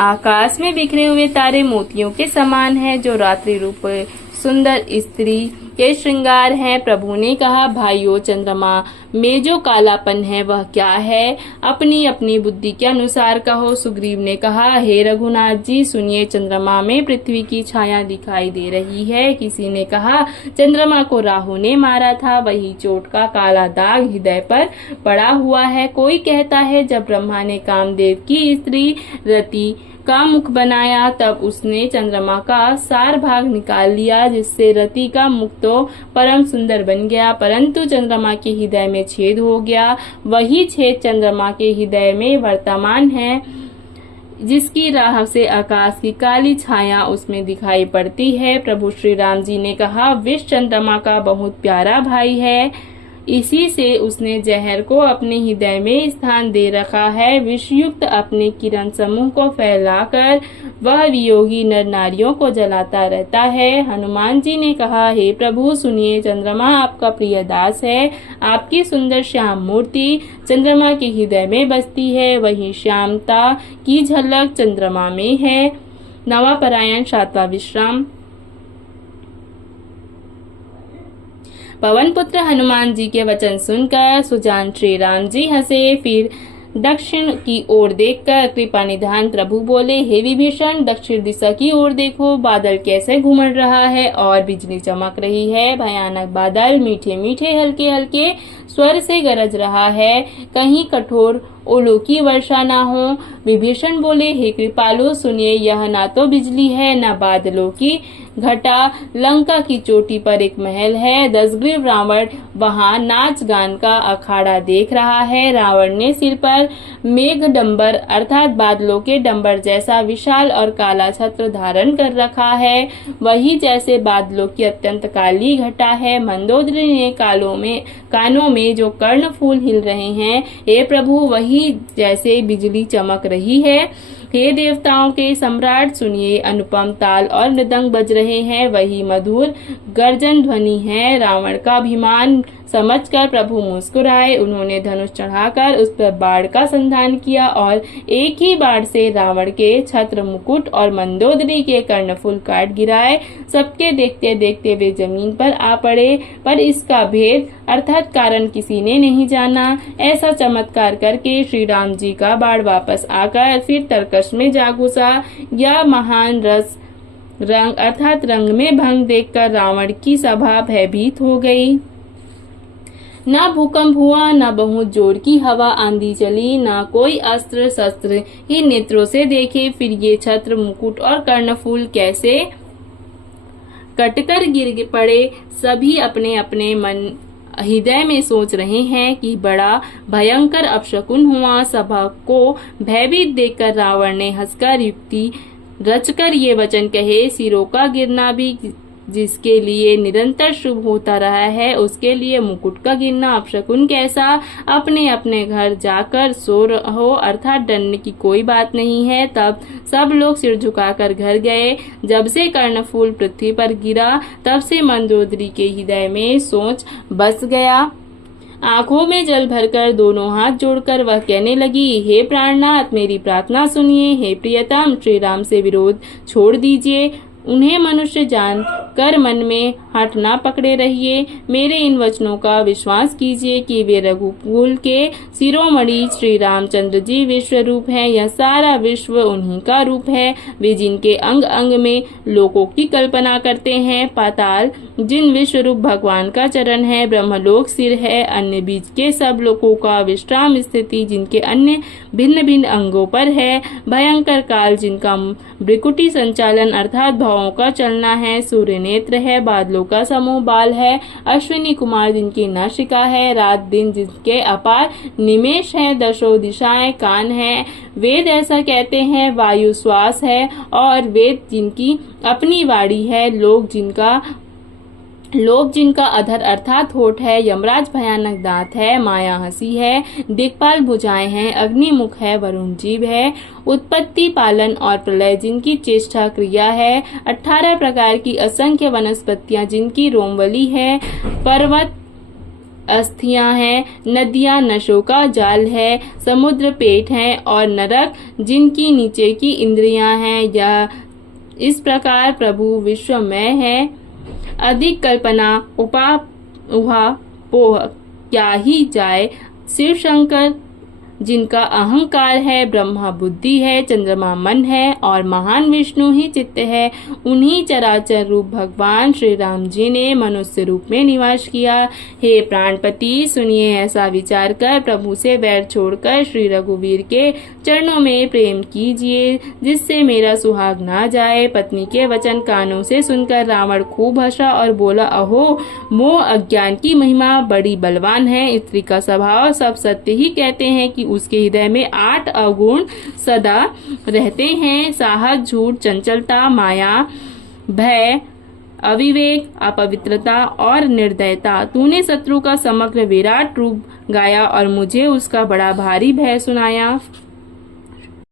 आकाश में बिखरे हुए तारे मोतियों के समान हैं, जो रात्रि रूप सुंदर स्त्री के श्रृंगार हैं। प्रभु ने कहा, भाइयों, चंद्रमा में जो कालापन है वह क्या है? अपनी अपनी बुद्धि के अनुसार कहो। सुग्रीव ने कहा, हे रघुनाथ जी, सुनिए, चंद्रमा में पृथ्वी की छाया दिखाई दे रही है। किसी ने कहा, चंद्रमा को राहु ने मारा था, वही चोट का काला दाग हृदय पर पड़ा हुआ है। कोई कहता है, जब ब्रह्मा ने कामदेव की स्त्री रति का मुख बनाया तब उसने चंद्रमा का सार भाग निकाल लिया, जिससे रति का मुख तो परम सुंदर बन गया, परंतु चंद्रमा के हृदय में छेद हो गया। वही छेद चंद्रमा के हृदय में वर्तमान है, जिसकी राह से आकाश की काली छाया उसमें दिखाई पड़ती है। प्रभु श्री राम जी ने कहा, विष चंद्रमा का बहुत प्यारा भाई है, इसी से उसने जहर को अपने हृदय में स्थान दे रखा है। विषयुक्त अपने किरण समूह को फैलाकर वह वियोगी नर नारियों को जलाता रहता है। हनुमान जी ने कहा, हे प्रभु, सुनिए, चंद्रमा आपका प्रिय दास है। आपकी सुंदर श्याम मूर्ति चंद्रमा के हृदय में बसती है, वही श्यामता की झलक चंद्रमा में है। नवापरायण, सातवां विश्राम। पवन पुत्र हनुमान जी के वचन सुनकर सुजान श्री राम जी हंसे, फिर दक्षिण की ओर देखकर कृपा निधान प्रभु बोले, हे विभीषण, दक्षिण दिशा की ओर देखो, बादल कैसे घुमड़ रहा है और बिजली चमक रही है। भयानक बादल मीठे मीठे हल्के हल्के स्वर से गरज रहा है, कहीं कठोर ओलों की वर्षा ना हो। विभीषण बोले, हे कृपालु, सुनिए, यह ना तो बिजली है न बादलों की घटा, लंका की चोटी पर एक महल है। दशग्रीव रावण वहाँ नाच गान का अखाड़ा देख रहा है। रावण ने सिर पर मेघ डंबर अर्थात बादलों के डंबर जैसा विशाल और काला छत्र धारण कर रखा है, वही जैसे बादलों की अत्यंत काली घटा है। मंदोदरी ने कानों में जो कर्ण फूल हिल रहे हैं, हे प्रभु, वही जैसे बिजली चमक रही है। हे देवताओं के सम्राट, सुनिए, अनुपम ताल और मृदंग बज रहे हैं, वही मधुर गर्जन ध्वनि है। रावण का अभिमान समझकर प्रभु मुस्कुराए। उन्होंने धनुष चढ़ाकर उस पर बाण का संधान किया और एक ही बाण से रावण के छत्र, मुकुट और मंदोदरी के कर्णफूल काट गिराए। सबके देखते देखते वे जमीन पर आ पड़े, पर इसका भेद अर्थात कारण किसी ने नहीं जाना। ऐसा चमत्कार करके श्री राम जी का बाण वापस आकर फिर तरकश में जा घुसा। यह महान रंग अर्थात रंग में भंग देखकर रावण की सभा भयभीत हो गई। न भूकंप हुआ, न बहुत जोर की हवा आंधी चली, न कोई अस्त्र शस्त्र ही नेत्रों से देखे। फिर ये छत्र, मुकुट और कर्णफूल कैसे कटकर गिर पड़े। सभी अपने अपने मन हृदय में सोच रहे हैं कि बड़ा भयंकर अपशकुन हुआ। सभा को भयभीत देखकर रावण ने हंसकर युक्ति रचकर ये वचन कहे, सिरों का गिरना भी जिसके लिए निरंतर शुभ होता रहा है, उसके लिए मुकुट का गिरना अपशकुन कैसा। अपने अपने घर जाकर सो रहो, अर्थात डरने की कोई बात नहीं है। तब सब लोग सिर झुकाकर घर गए। जब से कर्णफूल पृथ्वी पर गिरा, तब से मंदोदरी के हृदय में सोच बस गया। आंखों में जल भरकर दोनों हाथ जोड़कर वह कहने लगी, हे प्राणनाथ, मेरी प्रार्थना सुनिए। हे प्रियतम, श्री राम से विरोध छोड़ दीजिए। उन्हें मनुष्य जान कर मन में हठ ना पकड़े रहिए। मेरे इन वचनों का विश्वास कीजिए कि वे रघुकुल के शिरोमणि श्री रामचंद्र जी विश्व रूप है। यह सारा विश्व उन्हीं का रूप है। वे जिनके अंग अंग में लोकों की कल्पना करते हैं। पाताल जिन विश्व रूप भगवान का चरण है। ब्रह्मलोक सिर है। अन्य बीच के सब लोकों का विश्राम स्थिति जिनके अन्य भिन्न भिन्न अंगों पर है। भयंकर काल जिनका भ्रिकुटी संचालन अर्थात भावों का चलना है। सूर्य नेत्र है। बादलों का समूह बाल है। अश्विनी कुमार जिनकी नासिका है। रात दिन जिनके अपार निमेष है। दशो दिशाएं कान है। वेद ऐसा कहते हैं। वायु श्वास है और वेद जिनकी अपनी वाणी है। लोक जिनका अधर अर्थात होठ है। यमराज भयानक दांत है। माया हंसी है। दिक्पाल भुजाएं हैं। अग्नि मुख है। वरुण जीव है। उत्पत्ति पालन और प्रलय जिनकी चेष्टा क्रिया है। 18 प्रकार की असंख्य वनस्पतियां जिनकी रोमवली है। पर्वत अस्थियां हैं, नदियां नशों का जाल है, समुद्र पेट है और नरक जिनकी नीचे की इंद्रियां हैं। यह इस प्रकार प्रभु विश्वमय है। अधिक कल्पना उहापोह क्या ही जाए। शिव शंकर जिनका अहंकार है, ब्रह्मा बुद्धि है, चंद्रमा मन है और महान विष्णु ही चित्त है, उन्हीं चराचर रूप भगवान श्री राम जी ने मनुष्य रूप में निवास किया। हे प्राणपति, सुनिए, ऐसा विचार कर प्रभु से वैर छोड़कर श्री रघुवीर के चरणों में प्रेम कीजिए, जिससे मेरा सुहाग ना जाए। पत्नी के वचन कानों से सुनकर रावण खूब हंसा और बोला, अहो मोह अज्ञान की महिमा बड़ी बलवान है। स्त्री का स्वभाव सब सत्य ही कहते हैं कि उसके हृदय में 8 अवगुण सदा रहते हैं, साहस, झूठ, चंचलता, माया, भय, अविवेक, अपवित्रता और निर्दयता। तूने शत्रु का समग्र विराट रूप गाया और मुझे उसका बड़ा भारी भय सुनाया।